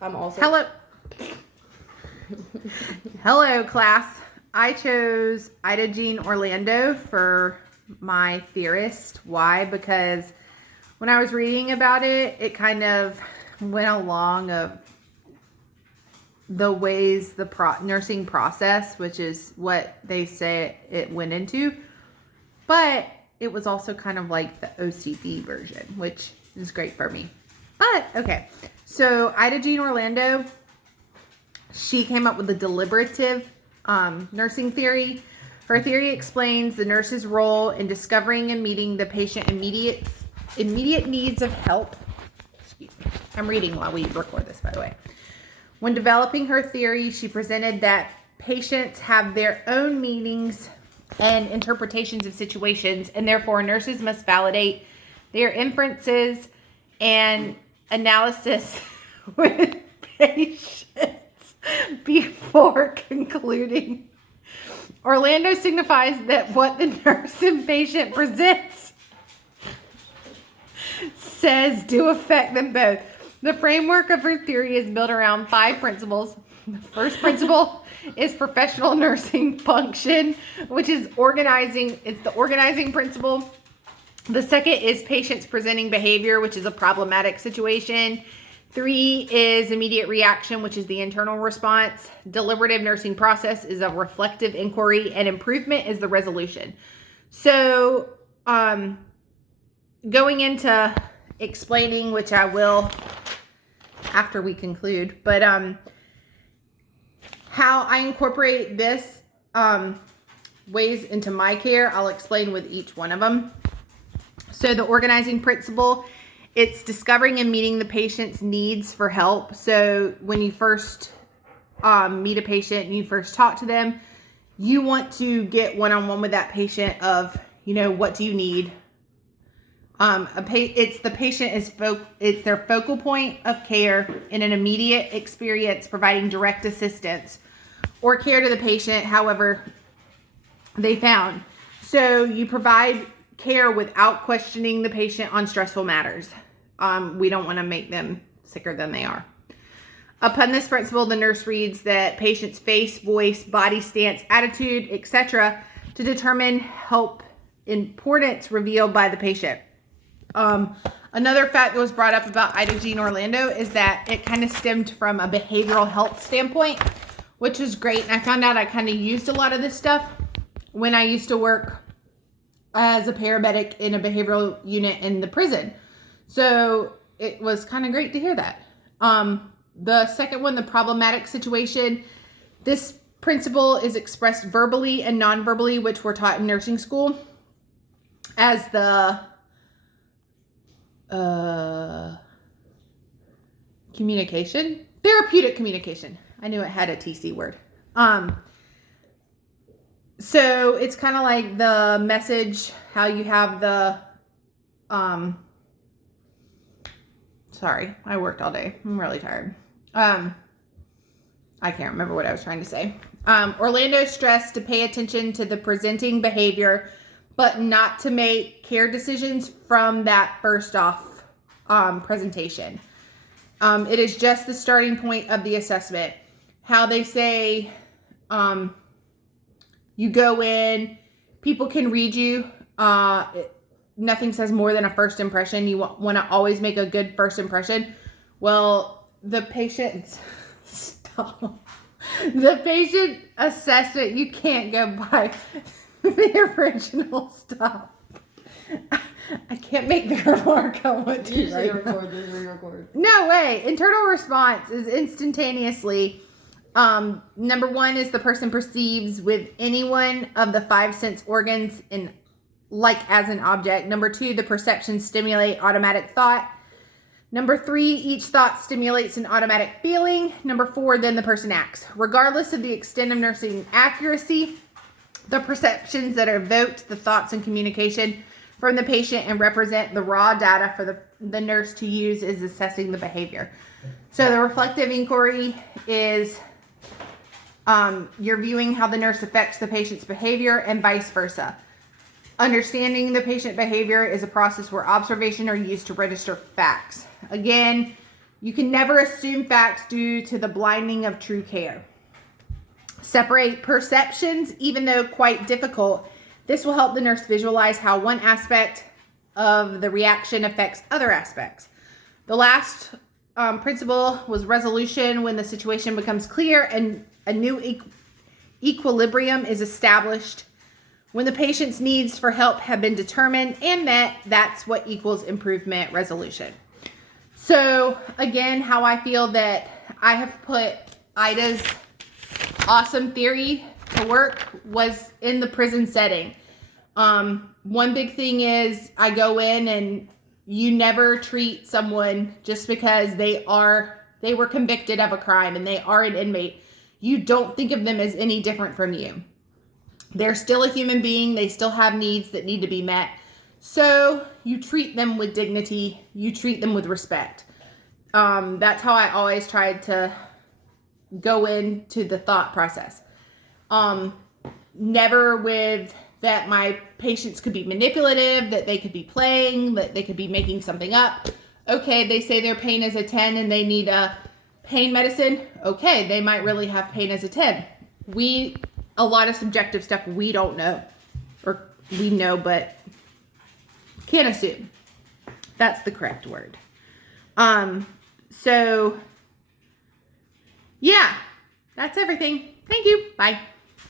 I'm also... Hello, class. I chose Ida Jean Orlando for my Theorist. Why? Because when I was reading about it, it kind of went along of the ways the nursing process, which is what they say it went into. But it was also kind of like the OCD version, which is great for me. But, okay. So, Ida Jean Orlando, she came up with the deliberative nursing theory. Her theory explains the nurse's role in discovering and meeting the patient's immediate needs of help. Excuse me. I'm reading while we record this, by the way. When developing her theory, she presented that patients have their own meanings and interpretations of situations, and therefore nurses must validate their inferences and analysis with patients before concluding. Orlando signifies that what the nurse and patient presents says do affect them both. The framework of her theory is built around 5 principles. The first principle is professional nursing function, which is organizing. It's the organizing principle. The second is patients presenting behavior, which is a problematic situation. 3 is immediate reaction, which is the internal response. Deliberative nursing process is a reflective inquiry, and improvement is the resolution. So, going into explaining, which I will after we conclude, but how I incorporate this ways into my care, I'll explain with each one of them. So the organizing principle, it's discovering and meeting the patient's needs for help. So when you first meet a patient and you first talk to them, you want to get one-on-one with that patient of, what do you need? It's the patient it's their focal point of care in an immediate experience, providing direct assistance or care to the patient, however they found. So you provide care without questioning the patient on stressful matters. We don't want to make them sicker than they are. Upon this principle, the nurse reads that patient's face, voice, body stance, attitude, etc. to determine help importance revealed by the patient. Another fact that was brought up about Ida Jean Orlando is that it kind of stemmed from a behavioral health standpoint, which was great. And I found out I kind of used a lot of this stuff when I used to work as a paramedic in a behavioral unit in the prison. So it was kind of great to hear that. The second one, the problematic situation. This principle is expressed verbally and non-verbally, which we're taught in nursing school as the therapeutic communication. I knew it had a TC word. So it's kind of like the message, how you have the, sorry, I worked all day. I'm really tired. I can't remember what I was trying to say. Orlando stressed to pay attention to the presenting behavior, but not to make care decisions from that first off presentation. It is just the starting point of the assessment. How they say you go in, people can read you. Nothing says more than a first impression. You want to always make a good first impression. Well, the patient, stop. The patient assessment, you can't go by the original stuff. I can't make the remark I want to. Usually record this, re-record. No way. Internal response is instantaneously. Number 1 is the person perceives with any one of the 5 sense organs in like as an object. Number 2, the perceptions stimulate automatic thought. Number 3, each thought stimulates an automatic feeling. Number 4, then the person acts. Regardless of the extent of nursing accuracy, the perceptions that evoked the thoughts and communication from the patient and represent the raw data for the nurse to use is assessing the behavior. So the reflective inquiry is you're viewing how the nurse affects the patient's behavior and vice versa. Understanding the patient behavior is a process where observation are used to register facts. Again, You can never assume facts due to the blinding of true care. Separate perceptions, even though quite difficult. This will help the nurse visualize how one aspect of the reaction affects other aspects. The last principle was resolution. When the situation becomes clear and a new equilibrium is established, when the patient's needs for help have been determined and met, that's what equals improvement resolution. So again, how I feel that I have put Ida's awesome theory to work was in the prison setting. One big thing is I go in and you never treat someone just because they were convicted of a crime and they are an inmate. You don't think of them as any different from you. They're still a human being. They still have needs that need to be met. So you treat them with dignity. You treat them with respect. That's how I always tried to go into the thought process. Never with that my patients could be manipulative, that they could be playing, that they could be making something up. Okay, they say their pain is a 10 and they need a pain medicine. Okay, they might really have pain as a 10. A lot of subjective stuff we don't know, or we know but can't assume. That's the correct word. So yeah, that's everything. Thank you. Bye.